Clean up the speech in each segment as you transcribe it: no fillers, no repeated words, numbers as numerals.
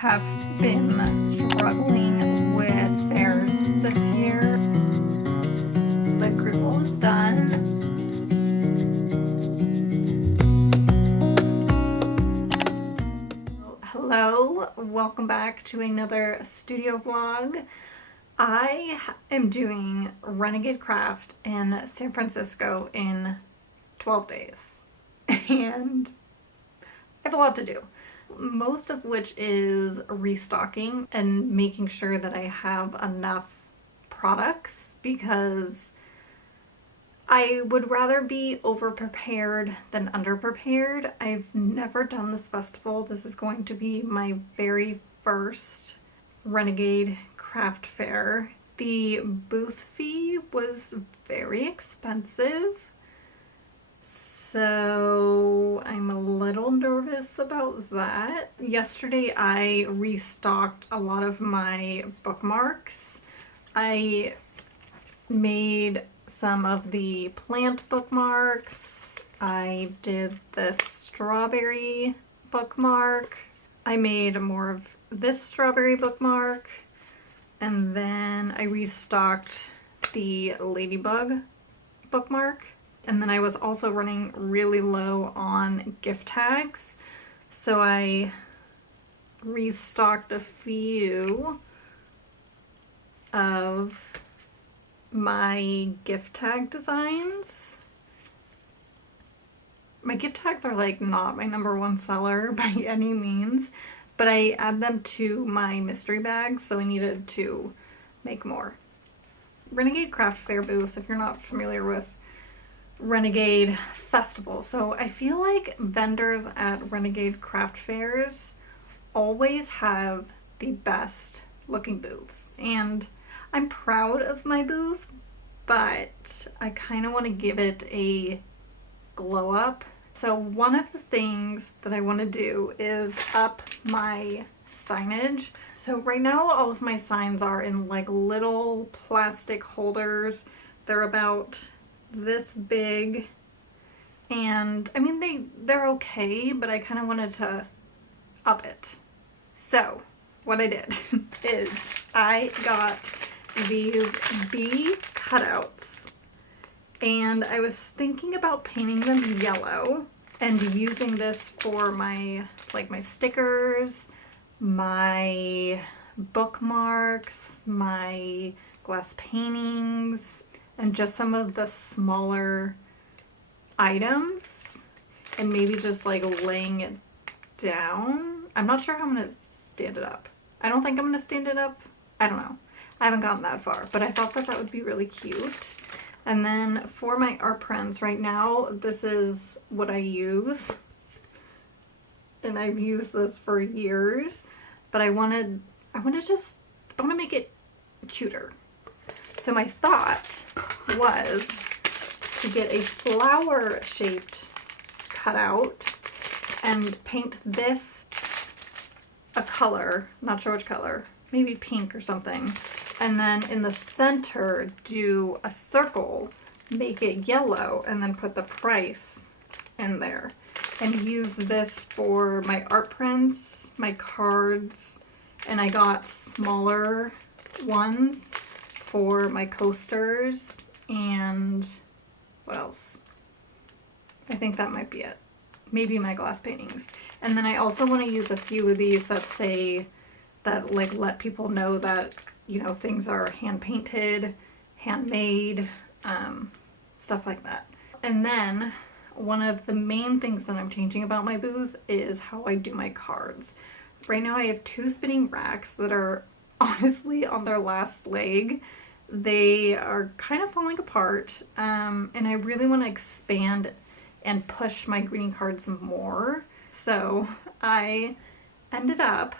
have been struggling with fairs this year. The Griddle is done. Hello, welcome back to another studio vlog. I am doing Renegade Craft in San Francisco in 12 days, and I have a lot to do. Most of which is restocking and making sure that I have enough products, because I would rather be over-prepared than under-prepared. I've never done this festival. This is going to be my very first Renegade Craft Fair. The booth fee was very expensive, so I'm a little nervous about that. Yesterday I restocked a lot of my bookmarks. I made some of the plant bookmarks. I did this strawberry bookmark. I made more of this strawberry bookmark. And then I restocked the ladybug bookmark. And then I was also running really low on gift tags, so I restocked a few of my gift tag designs. My gift tags are like not my #1 seller by any means, but I add them to my mystery bags, so I needed to make more. Renegade Craft Fair booths, if you're not familiar with Renegade Festival. So I feel like vendors at Renegade Craft Fairs always have the best looking booths, and I'm proud of my booth, but I kind of want to give it a glow up. So one of the things that I want to do is up my signage. So right now all of my signs are in like little plastic holders. They're about this big, and I mean they're okay, but I kind of wanted to up it. So what I did is I got these bee cutouts, and I was thinking about painting them yellow and using this for my my stickers, my bookmarks, my glass paintings, and just some of the smaller items, and maybe just like laying it down. I'm not sure how I'm gonna stand it up. I don't think I'm gonna stand it up. I don't know. I haven't gotten that far, but I thought that that would be really cute. And then for my art prints right now, this is what I use. And I've used this for years, but I want to make it cuter. So my thought was to get a flower shaped cutout and paint this a color, not sure which color, maybe pink or something. And then in the center do a circle, make it yellow, and then put the price in there. And use this for my art prints, my cards, and I got smaller ones for my coasters, and what else? I think that might be it. Maybe my glass paintings. And then I also want to use a few of these that say, that like let people know that, you know, things are hand painted, handmade, stuff like that. And then one of the main things that I'm changing about my booth is how I do my cards. Right now I have 2 spinning racks that are honestly on their last leg. They are kind of falling apart, and I really want to expand and push my greeting cards more. So I ended up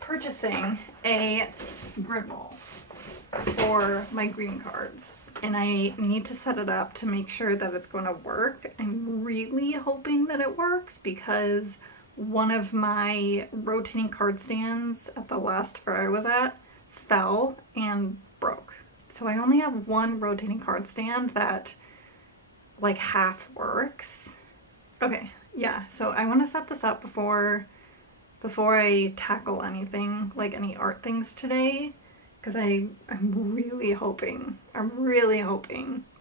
purchasing a grid wall for my greeting cards, and I need to set it up to make sure that it's going to work. I'm really hoping that it works, because one of my rotating card stands at the last fair I was at fell and broke. So I only have one rotating card stand that like half works. Okay, yeah, so I want to set this up before before I tackle anything, like any art things today, because I'm really hoping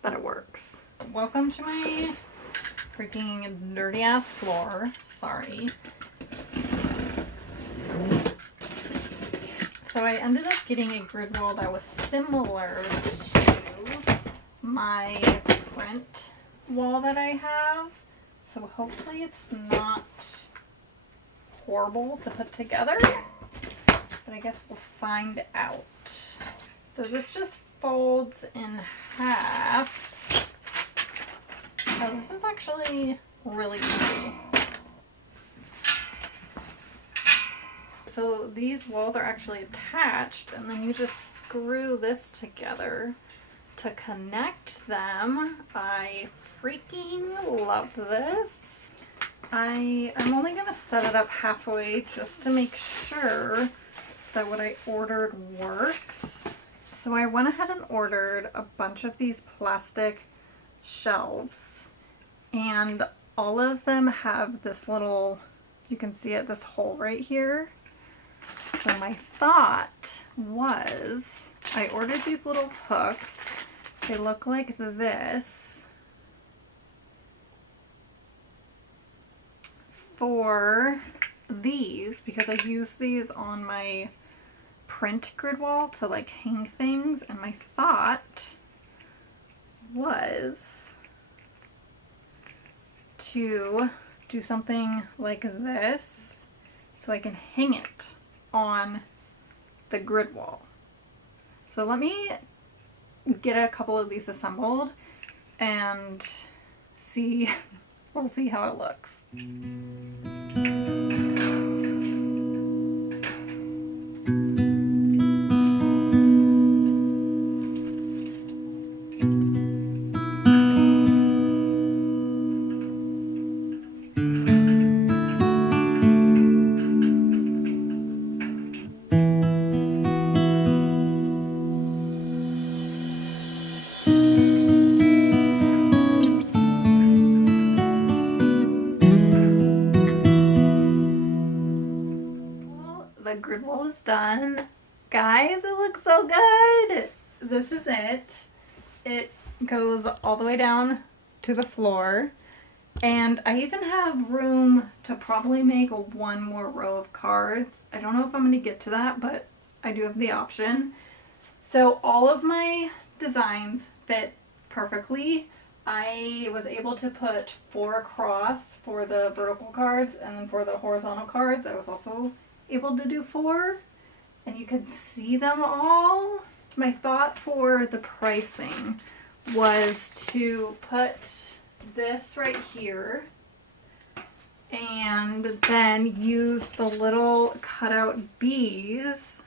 that it works. Welcome to my freaking dirty ass floor. Sorry. So I ended up getting a grid wall that was similar to my print wall that I have. So hopefully it's not horrible to put together, but I guess we'll find out. So this just folds in half. Oh, this is actually really easy. So these walls are actually attached, and then you just screw this together to connect them. I freaking love this. I'm only going to set it up halfway just to make sure that what I ordered works. So I went ahead and ordered a bunch of these plastic shelves, and all of them have this little, you can see it, this hole right here. So my thought was, I ordered these little hooks. They look like this for these, because I use these on my print grid wall to like hang things, and my thought was to do something like this so I can hang it on the grid wall. So let me get a couple of these assembled and see, we'll see how it looks. The grid wall is done. Guys, it looks so good. This is it. It goes all the way down to the floor. And I even have room to probably make one more row of cards. I don't know if I'm going to get to that, but I do have the option. So all of my designs fit perfectly. I was able to put 4 across for the vertical cards, and then for the horizontal cards I was also able to do 4, and you could see them all. My thought for the pricing was to put this right here and then use the little cutout bees,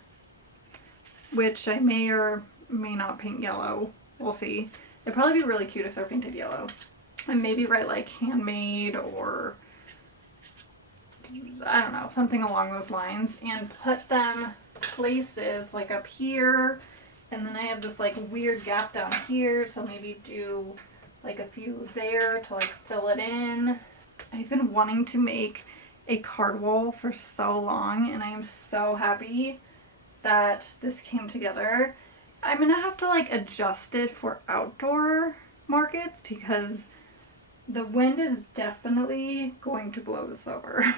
which I may or may not paint yellow. We'll see. It'd probably be really cute if they're painted yellow, and maybe write like handmade or I don't know, something along those lines, and put them places like up here, and then I have this like weird gap down here, so maybe do like a few there to like fill it in. I've been wanting to make a card wall for so long, and I am so happy that this came together. I'm gonna have to like adjust it for outdoor markets because the wind is definitely going to blow this over.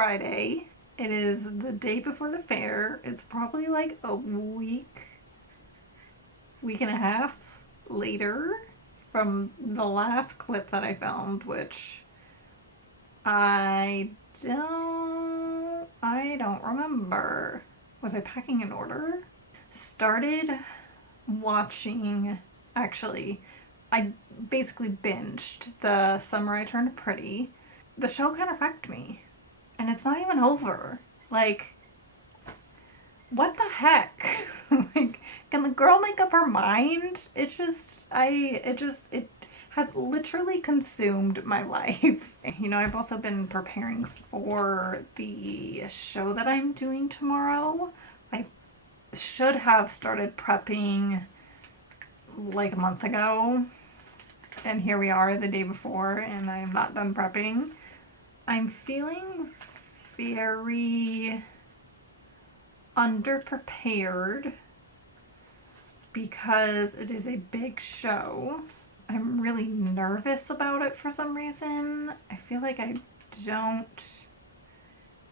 Friday. It is the day before the fair. It's probably like a week and a half later from the last clip that I filmed, which I don't remember. Was I packing an order? Started watching, actually, I basically binged The Summer I Turned Pretty. The show kind of wrecked me, and it's not even over. Like, what the heck? Like, can the girl make up her mind? It has literally consumed my life. You know, I've also been preparing for the show that I'm doing tomorrow. I should have started prepping like a month ago, and here we are the day before, and I am not done prepping. I'm feeling very underprepared because it is a big show. I'm really nervous about it for some reason. I feel like I don't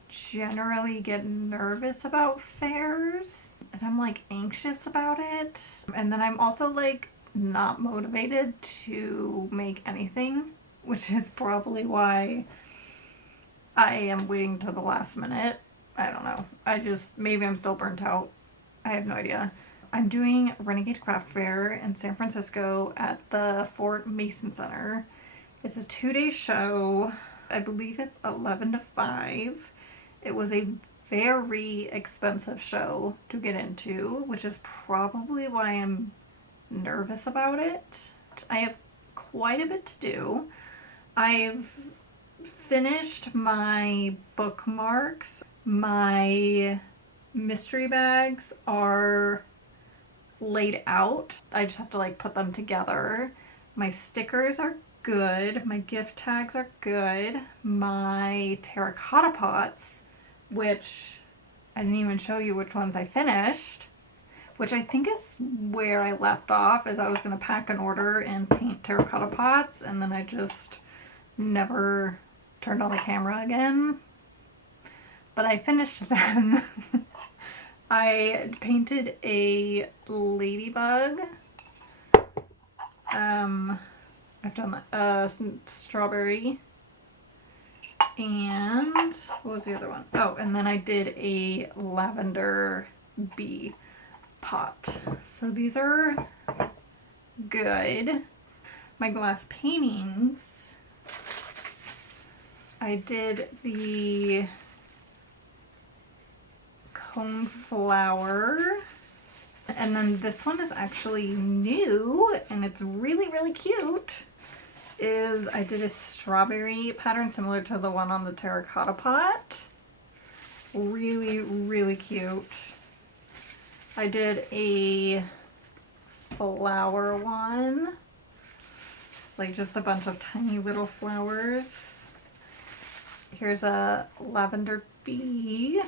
generally get nervous about fairs, and I'm like anxious about it. And then I'm also like not motivated to make anything, which is probably why I am waiting to the last minute. I don't know. Maybe I'm still burnt out. I have no idea. I'm doing Renegade Craft Fair in San Francisco at the Fort Mason Center. It's a 2-day show. I believe it's 11 to 5. It was a very expensive show to get into, which is probably why I'm nervous about it. I have quite a bit to do. I've finished my bookmarks. My mystery bags are laid out. I just have to like put them together. My stickers are good. My gift tags are good. My terracotta pots, which I didn't even show you which ones I finished, which I think is where I left off, is I was going to pack an order and paint terracotta pots, and then I just never turned on the camera again. But I finished them. I painted a ladybug. I've done a strawberry. And what was the other one? Oh, and then I did a lavender bee pot. So these are good. My glass paintings, I did the cone flower, and then this one is actually new and it's really, really cute. I did a strawberry pattern similar to the one on the terracotta pot. Really, really cute. I did a flower one, like just a bunch of tiny little flowers. Here's a lavender bee.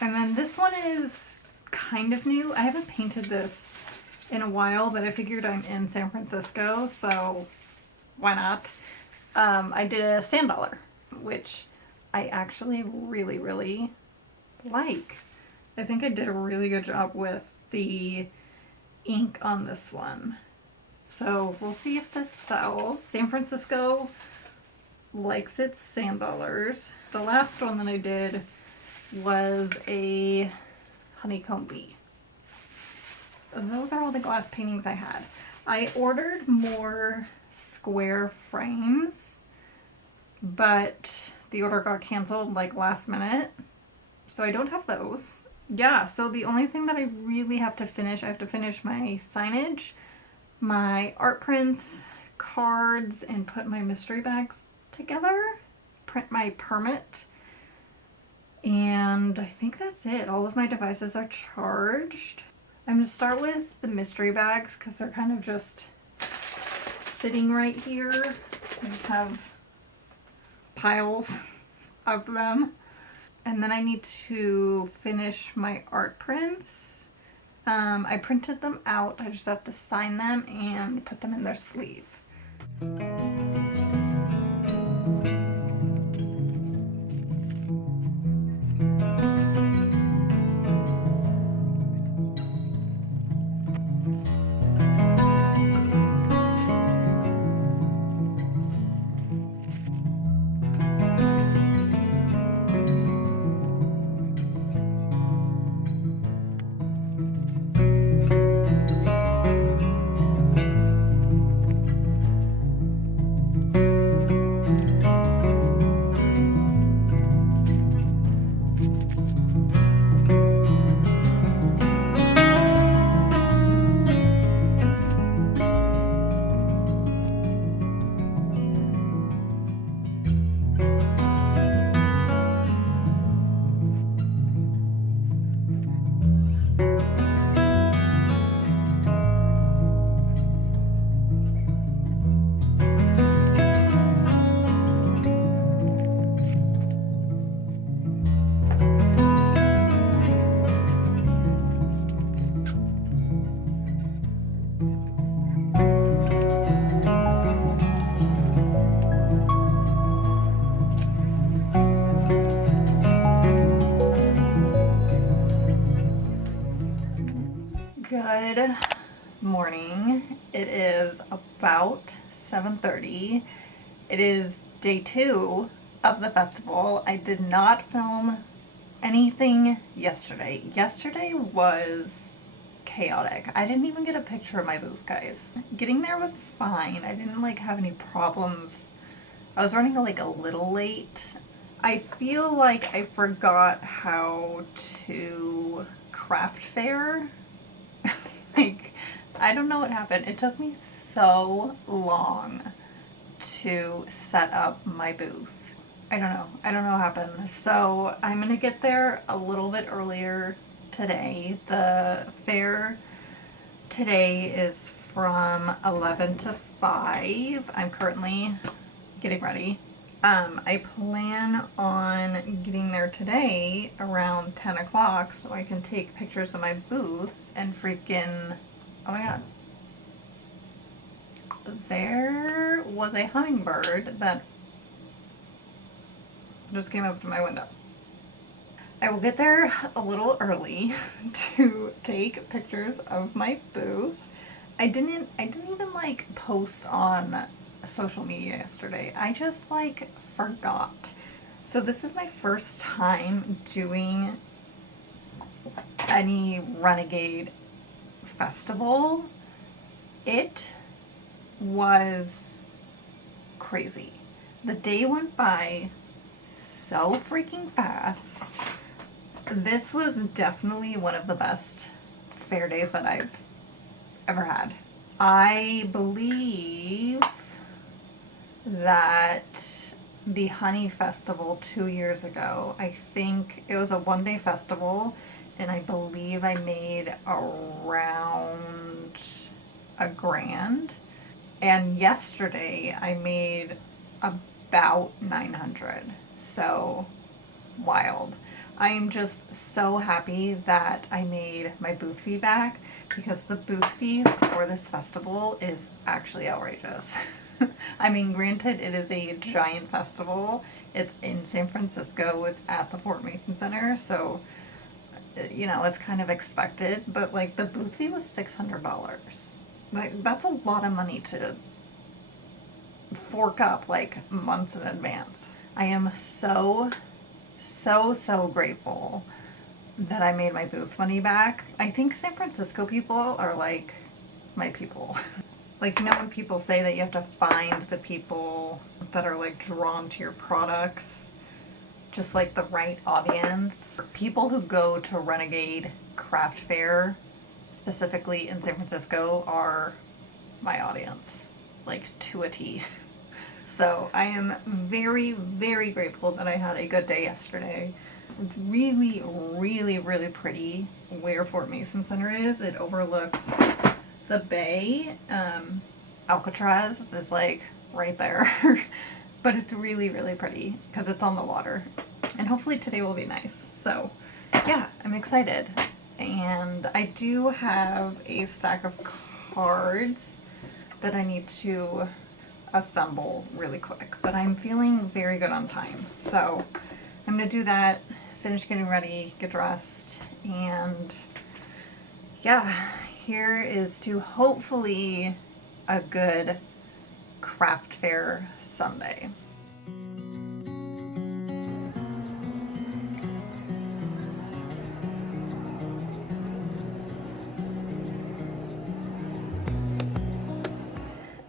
And then this one is kind of new. I haven't painted this in a while, but I figured I'm in San Francisco, so why not? I did a sand dollar, which I actually really, really like. I think I did a really good job with the ink on this one. So we'll see if this sells. San Francisco likes its sand dollars. The last one that I did was a honeycomb bee. Those are all the glass paintings I had. I ordered more square frames, but the order got canceled like last minute, so I don't have those. Yeah, so the only thing that I really have to finish, I have to finish my signage, my art prints, cards, and put my mystery bags together, print my permit, and I think that's it. All of my devices are charged. I'm going to start with the mystery bags because they're kind of just sitting right here. I just have piles of them. And then I need to finish my art prints. I printed them out. I just have to sign them and put them in their sleeve. Good morning. It is about 7:30. It is day 2 of the festival. I did not film anything yesterday. Yesterday was chaotic. I didn't even get a picture of my booth, guys. Getting there was fine. I didn't have any problems. I was running a little late. I feel like I forgot how to craft fair. I don't know what happened. It took me so long to set up my booth. I don't know what happened. So I'm gonna get there a little bit earlier today. The fair today is from 11 to 5. I'm currently getting ready. I plan on getting there today around 10 o'clock so I can take pictures of my booth and freaking, oh my god. There was a hummingbird that just came up to my window. I will get there a little early to take pictures of my booth. I didn't even post on social media yesterday. I just forgot. So this is my first time doing any Renegade festival. It was crazy. The day went by so freaking fast. This was definitely one of the best fair days that I've ever had. I believe that the Honey Festival 2 years ago, I think it was a one-day festival, and I believe I made around $1,000. And yesterday I made about 900. So wild. I am just so happy that I made my booth fee back, because the booth fee for this festival is actually outrageous. I mean, granted, it is a giant festival. It's in San Francisco. It's at the Fort Mason Center, so you know, it's kind of expected. But the booth fee was $600. That's a lot of money to fork up months in advance. I am so grateful that I made my booth money back. I think San Francisco people are my people. You know when people say that you have to find the people that are drawn to your products, just the right audience. People who go to Renegade Craft Fair, specifically in San Francisco, are my audience, to a T. So I am very, very grateful that I had a good day yesterday. Really, really, really pretty where Fort Mason Center is. It overlooks the bay. Alcatraz is right there. But it's really, really pretty because it's on the water. And hopefully today will be nice. So yeah, I'm excited. And I do have a stack of cards that I need to assemble really quick. But I'm feeling very good on time. So I'm gonna do that, finish getting ready, get dressed, and yeah, here is to hopefully a good craft fair Sunday.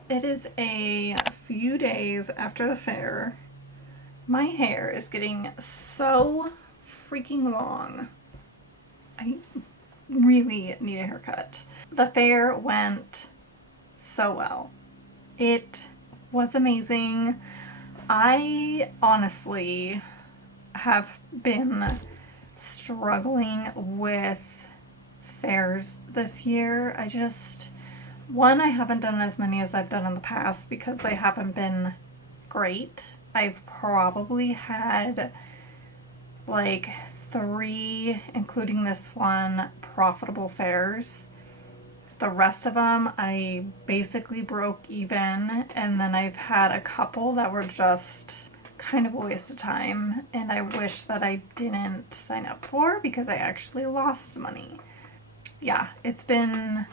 It is a few days after the fair. My hair is getting so freaking long. I really need a haircut. The fair went so well. It was amazing. I honestly have been struggling with fairs this year. I haven't done as many as I've done in the past because they haven't been great. I've probably had 3, including this one, profitable fairs. The rest of them I basically broke even, and then I've had a couple that were just kind of a waste of time, and I wish that I didn't sign up for because I actually lost money. yeah, it's been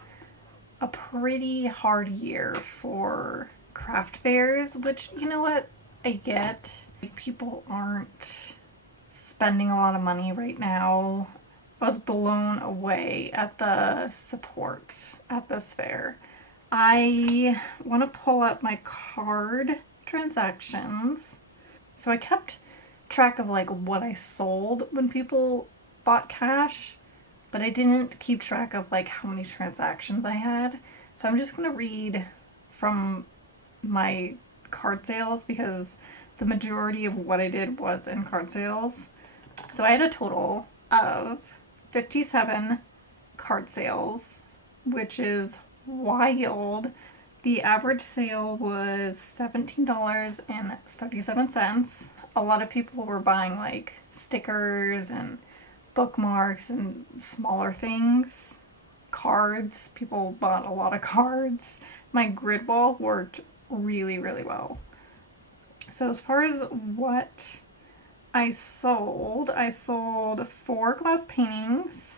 a pretty hard year for craft fairs, which, you know what, I get. Like, people aren't spending a lot of money right now. I was blown away at the support at this fair. I want to pull up my card transactions. So I kept track of like what I sold when people bought cash, but I didn't keep track of like how many transactions I had. So I'm just going to read from my card sales because the majority of what I did was in card sales. So I had a total of 57 card sales, which is wild. The average sale was $17.37. A lot of people were buying like stickers and bookmarks and smaller things. Cards. People bought a lot of cards. My grid wall worked really, really well. So as far as what I sold 4 glass paintings,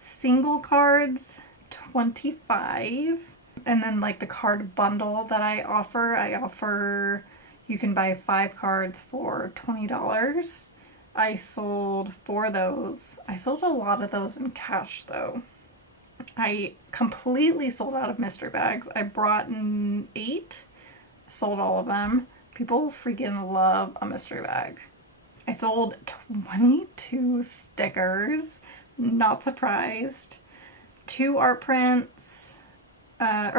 single cards, 25, and then like the card bundle that I offer, you can buy 5 cards for $20. I sold 4 of those. I sold a lot of those in cash though. I completely sold out of mystery bags. I brought 8, sold all of them. People freaking love a mystery bag. I sold 22 stickers, not surprised. 4 art prints. I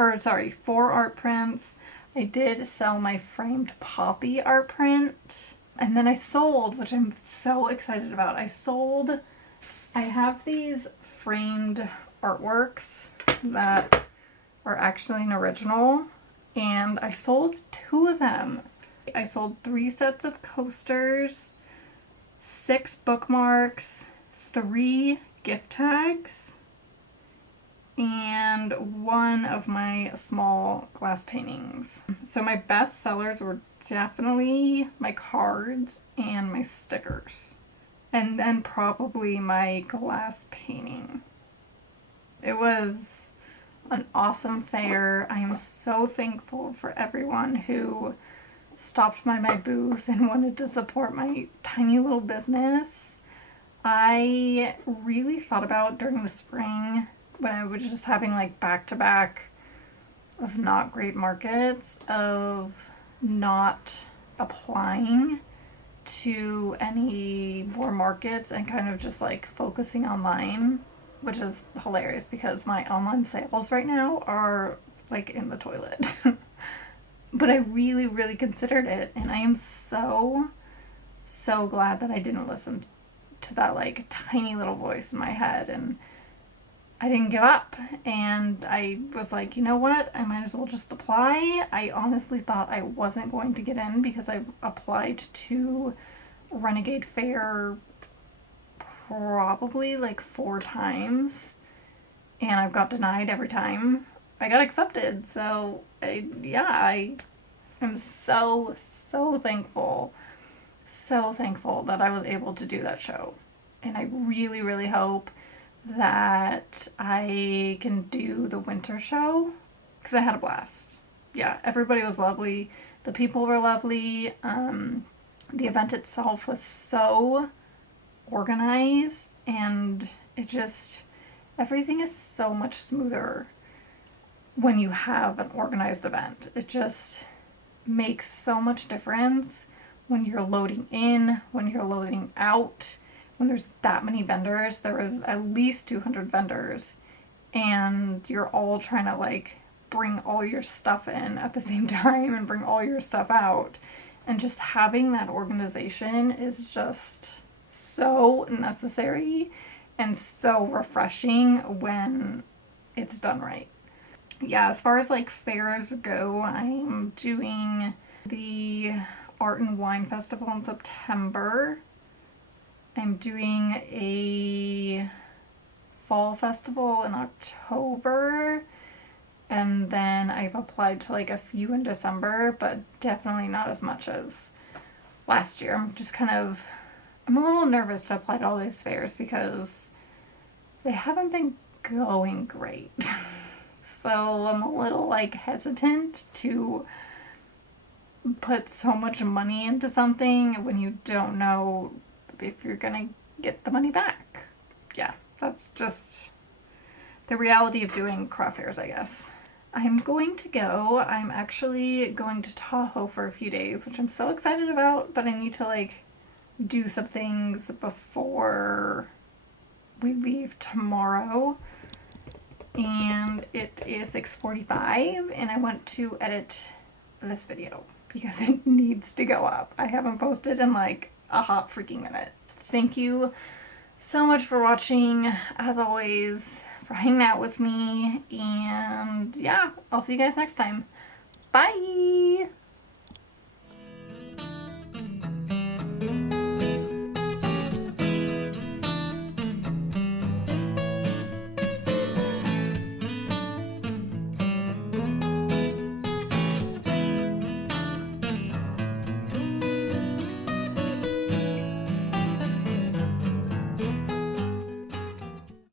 did sell my framed poppy art print. And then I sold, which I'm so excited about, I have these framed artworks that are actually an original, and I sold 2 of them. I sold 3 sets of coasters, 6 bookmarks, 3 gift tags, and 1 of my small glass paintings. So my best sellers were definitely my cards and my stickers, and then probably my glass painting. It was an awesome fair. I am so thankful for everyone who stopped by my booth and wanted to support my tiny little business. I really thought about during the spring when I was just having like back-to-back of not great markets, of not applying to any more markets and kind of just like focusing online, which is hilarious because my online sales right now are like in the toilet. But I really, really considered it, and I am so glad that I didn't listen to that like tiny little voice in my head, and I didn't give up, and I was like, you know what, I might as well just apply. I honestly thought I wasn't going to get in because I've applied to Renegade Fair probably like 4 times, and I've got denied every time I got accepted. So I am so thankful that I was able to do that show, and I really, really hope that I can do the winter show because I had a blast. Yeah, everybody was lovely. The people were lovely. The event itself was so organized, and everything is so much smoother when you have an organized event. It just makes so much difference when you're loading in, when you're loading out, when there's that many vendors. There was at least 200 vendors, and you're all trying to like bring all your stuff in at the same time and bring all your stuff out. And just having that organization is just so necessary and so refreshing when it's done right. Yeah, as far as like fairs go, I'm doing the Art and Wine Festival in September. I'm doing a fall festival in October, and then I've applied to like a few in December, but definitely not as much as last year. I'm a little nervous to apply to all these fairs because they haven't been going great. So I'm a little like hesitant to put so much money into something when you don't know if you're gonna get the money back. Yeah, that's just the reality of doing craft fairs, I guess. I'm going to go. I'm actually going to Tahoe for a few days, which I'm so excited about, but I need to like do some things before we leave tomorrow. And it is 6:45 and I want to edit this video because it needs to go up. I haven't posted in like a hot freaking minute. Thank you so much for watching, as always, for hanging out with me, and yeah, I'll see you guys next time. Bye!